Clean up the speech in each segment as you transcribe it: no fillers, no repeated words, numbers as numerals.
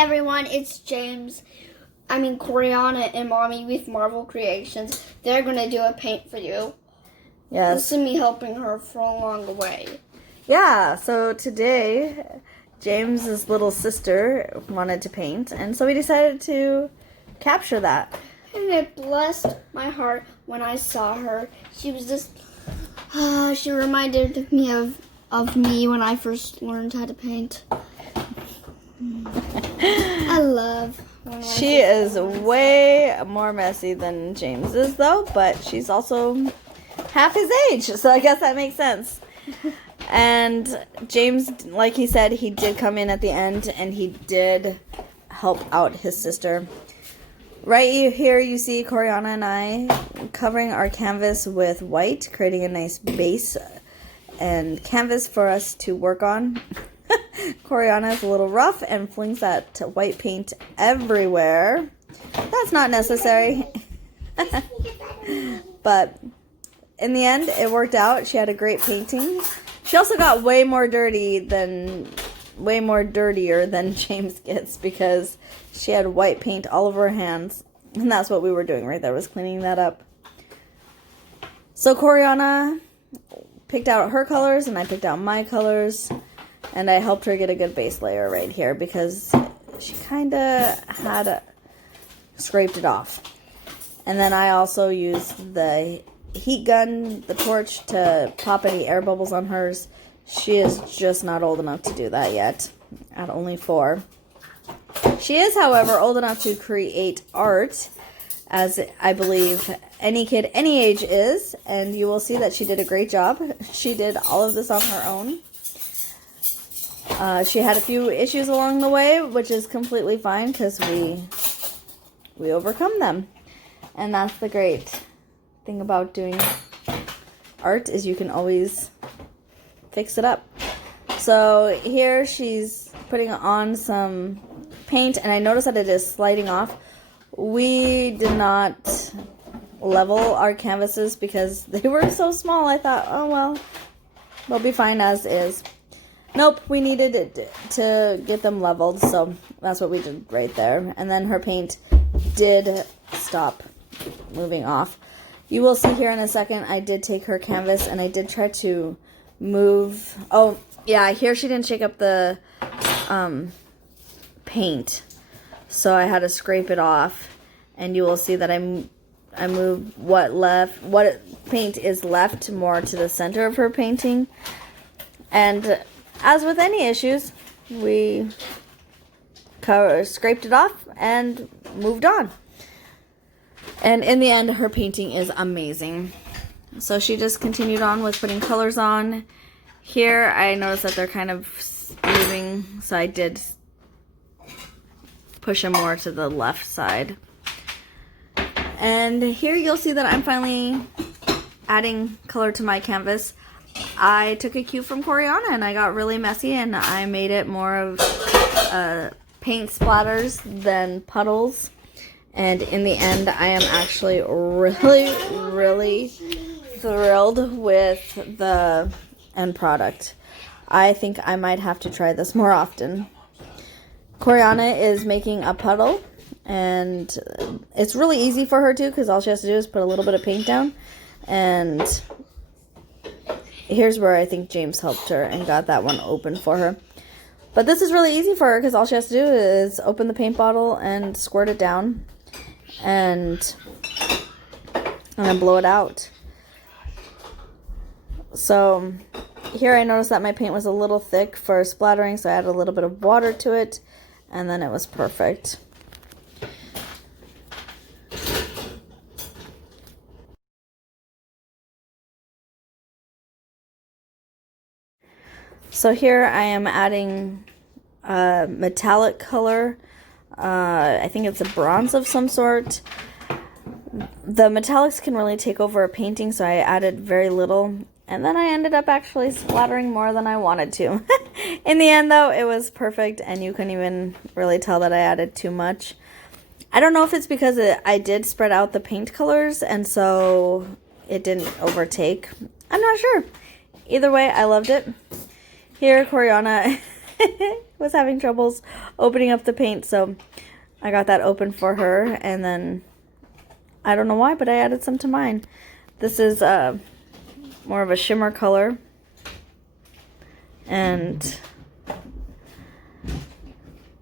everyone, it's Koriana and Mommy with Marvel Creations. They're going to do a paint for you. Yes. This is me helping her from along the way. Yeah, so today, James's little sister wanted to paint, and so we decided to capture that. And it blessed my heart when I saw her. She was just, she reminded me of me when I first learned how to paint. I love when She is way more messy than James is, though, but she's also half his age, so I guess that makes sense. And James, like he said, he did come in at the end, and he did help out his sister. Right here you see Koriana and I covering our canvas with white, creating a nice base and canvas for us to work on. Koriana is a little rough and flings that white paint everywhere. That's not necessary. But in the end, it worked out. She had a great painting. She also got way more dirtier than James gets because she had white paint all over her hands. And that's what we were doing right there, was cleaning that up. So Koriana picked out her colors and I picked out my colors. And I helped her get a good base layer right here because she kind of had scraped it off. And then I also used the heat gun, the torch, to pop any air bubbles on hers. She is just not old enough to do that yet, at only 4. She is, however, old enough to create art, as I believe any kid any age is, and you will see that she did a great job. She did all of this on her own. She had a few issues along the way, which is completely fine because we overcome them. And that's the great thing about doing art, is you can always fix it up. So here she's putting on some paint, and I noticed that it is sliding off. We did not level our canvases because they were so small. I thought, oh well, they'll be fine as is. Nope, we needed it to get them leveled, so that's what we did right there. And then her paint did stop moving off. You will see here in a second, I did take her canvas and I did try to move. Oh, yeah, here she didn't shake up the paint, so I had to scrape it off. And you will see that I moved what paint is left more to the center of her painting. And as with any issues, we scraped it off and moved on. And in the end, her painting is amazing. So she just continued on with putting colors on. Here, I noticed that they're kind of moving, so I did push them more to the left side. And here you'll see that I'm finally adding color to my canvas. I took a cue from Koriana and I got really messy and I made it more of paint splatters than puddles. And in the end, I am actually really thrilled with the end product. I think I might have to try this more often. Koriana is making a puddle, and it's really easy for her too because all she has to do is put a little bit of paint down. And here's where I think James helped her and got that one open for her. But this is really easy for her because all she has to do is open the paint bottle and squirt it down and then blow it out. So here I noticed that my paint was a little thick for splattering, so I added a little bit of water to it, and then it was perfect. So here I am adding a metallic color. I think it's a bronze of some sort. The metallics can really take over a painting, so I added very little. And then I ended up actually splattering more than I wanted to. In the end, though, it was perfect, and you couldn't even really tell that I added too much. I don't know if it's because I did spread out the paint colors, and so it didn't overtake. I'm not sure. Either way, I loved it. Here, Koriana was having troubles opening up the paint, so I got that open for her, and then I don't know why, but I added some to mine. This is more of a shimmer color, and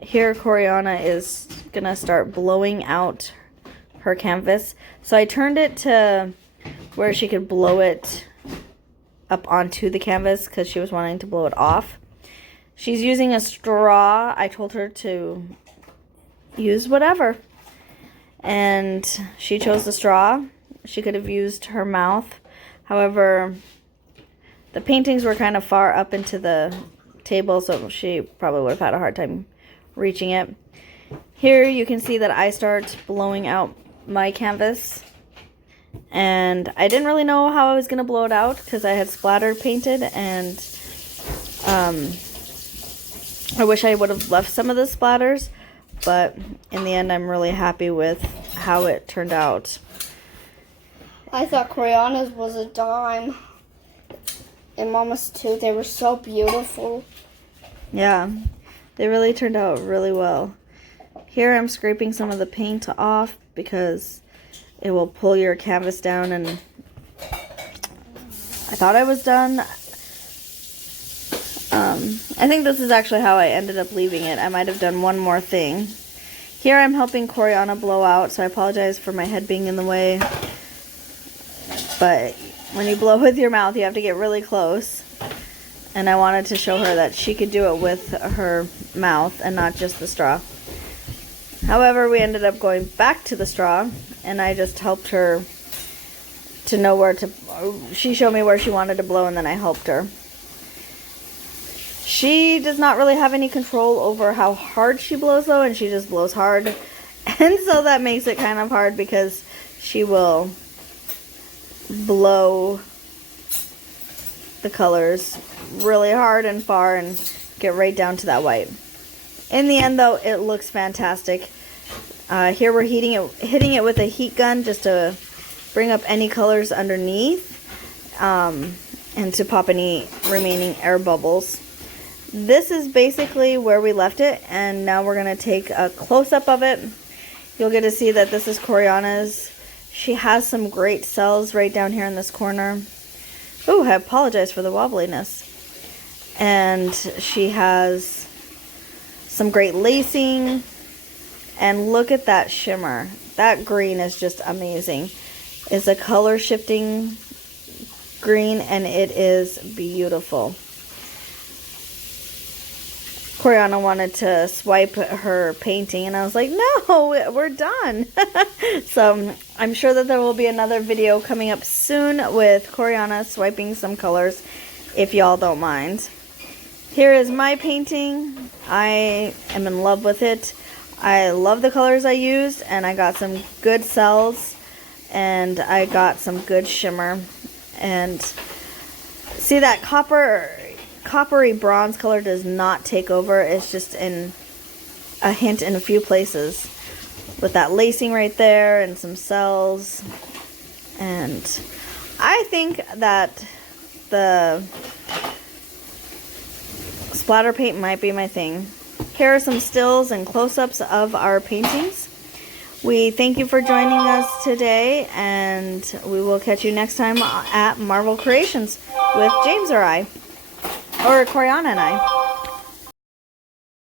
here Koriana is gonna start blowing out her canvas. So I turned it to where she could blow it up onto the canvas because she was wanting to blow it off. She's using a straw. I told her to use whatever, and she chose the straw. She could have used her mouth. However, the paintings were kind of far up into the table, so she probably would have had a hard time reaching it. Here you can see that I start blowing out my canvas, and I didn't really know how I was going to blow it out because I had splatter painted, and I wish I would have left some of the splatters, but in the end I'm really happy with how it turned out. I thought Koriana's was a dime. And Mama's too. They were so beautiful. Yeah, they really turned out really well. Here I'm scraping some of the paint off because it will pull your canvas down, and I thought I was done. I think this is actually how I ended up leaving it. I might have done one more thing. Here I'm helping Koriana blow out, so I apologize for my head being in the way. But when you blow with your mouth, you have to get really close. And I wanted to show her that she could do it with her mouth and not just the straw. However, we ended up going back to the straw, and I just helped her to know where to... She showed me where she wanted to blow, and then I helped her. She does not really have any control over how hard she blows, though, and she just blows hard. And so that makes it kind of hard because she will blow the colors really hard and far and get right down to that white. In the end, though, it looks fantastic. Here we're hitting it with a heat gun just to bring up any colors underneath and to pop any remaining air bubbles. This is basically where we left it, and now we're going to take a close-up of it. You'll get to see that this is Koriana's. She has some great cells right down here in this corner. Ooh, I apologize for the wobbliness. And she has some great lacing. And look at that shimmer. That green is just amazing. It's a color shifting green, and it is beautiful. Koriana wanted to swipe her painting, and I was like, no, we're done. So I'm sure that there will be another video coming up soon with Koriana swiping some colors, if y'all don't mind. Here is my painting. I am in love with it. I love the colors I used, and I got some good cells, and I got some good shimmer. And see that coppery bronze color does not take over. It's just in a hint in a few places with that lacing right there and some cells. And I think that the splatter paint might be my thing. Here are some stills and close-ups of our paintings. We thank you for joining us today, and we will catch you next time at Marvel Creations with James or Koriana and I.